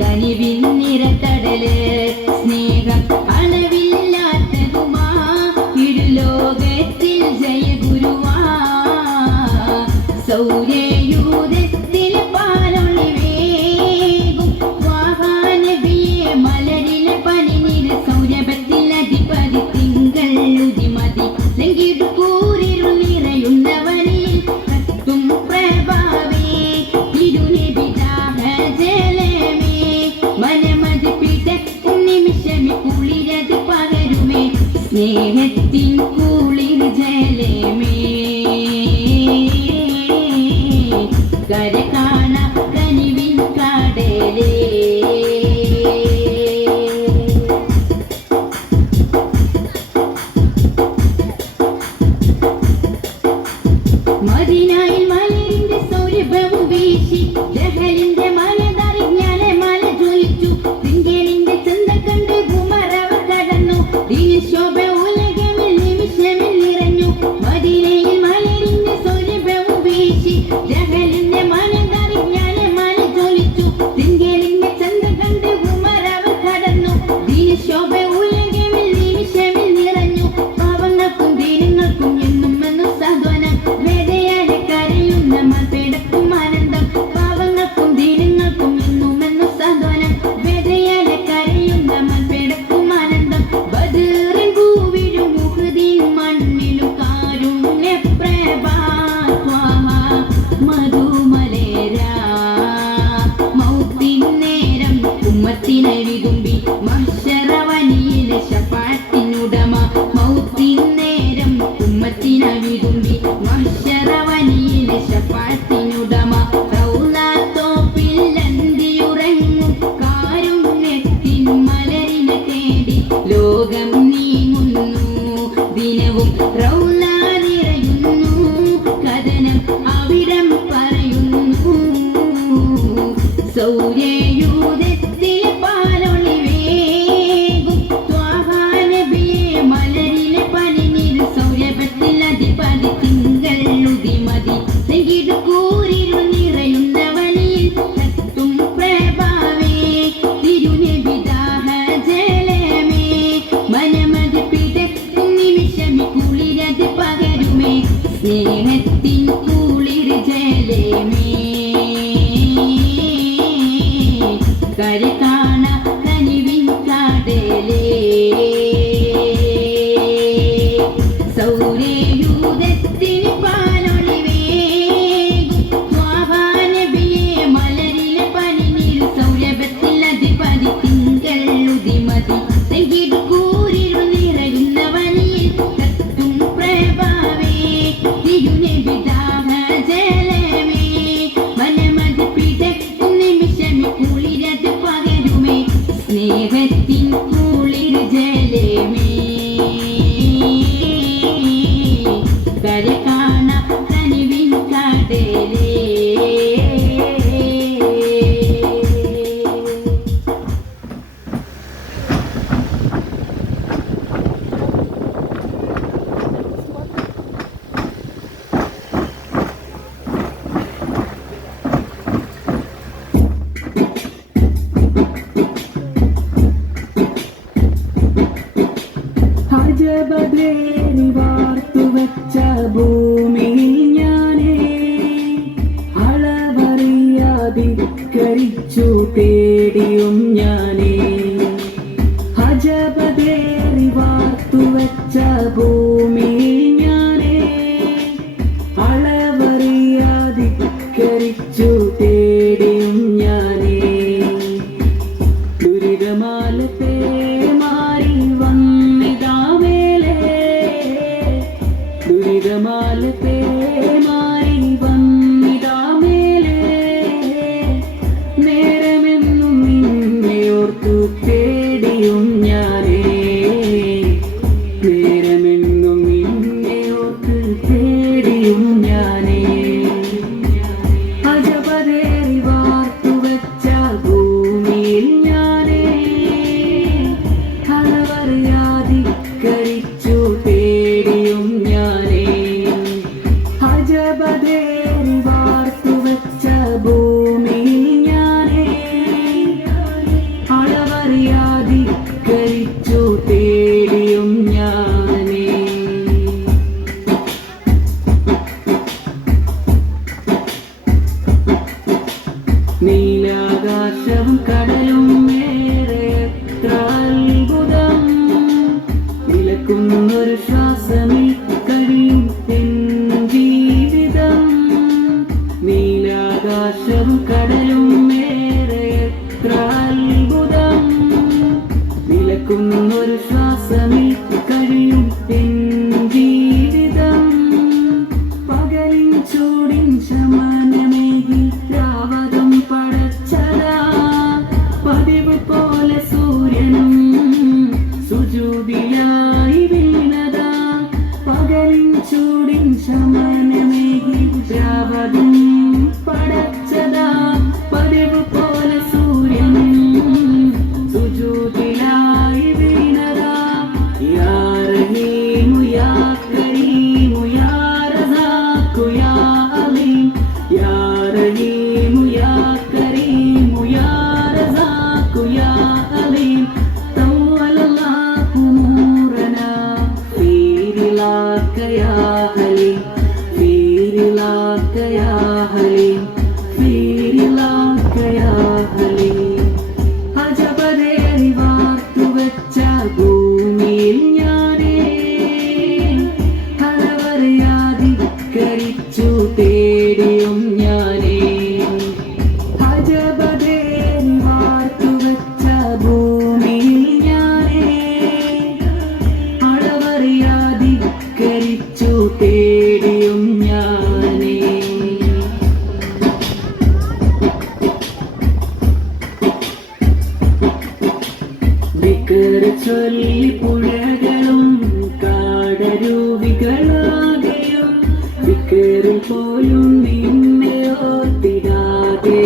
കനിവിന്നിരക്കടൽ സ്നേഹം അളവില്ലാത്തതുമാ ഇരുലോകത്തിൽ ജയഗുരുവാ. സൗരയൂഥത്തിൽ പാലൊളി വേഗം വാഹാനവിയെ മലരിലെ പനിനിര സൗരഭത്തിൽ അധിപതി തിങ്കൾ ഉതിമതി ലംഘിടുക്കൂ சேனத்தின் സ്വീകരിച്ചു തേടിയും ഞാനേ. ഹജപതേറി വാർത്തു വെച്ച ഭൂമി ഞാനേ. അളവറിയാതിക്കരിച്ചു തേടിയും ഞാനേ. ദുരിതമാലത്തെ മാറി വന്നിതാ മേലെ. ദുരിതമാലത്തെ judi Hallelujah. കേറും പോലും നിന്നെ ഓർത്തിടാതെ.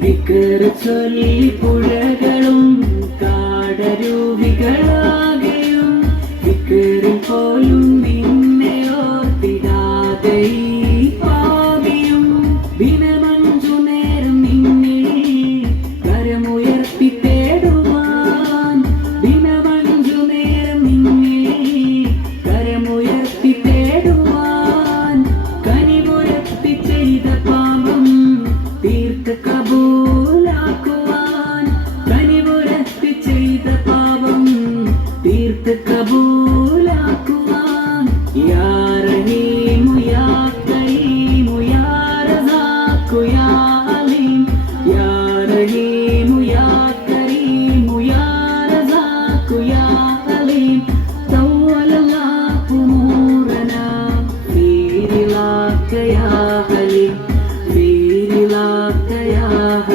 വിക്കറ ചൊല്ലി പുഴകളും കാടരൂപികളാകെയും വിക്കറും പോലും നീ திலாத்தையாக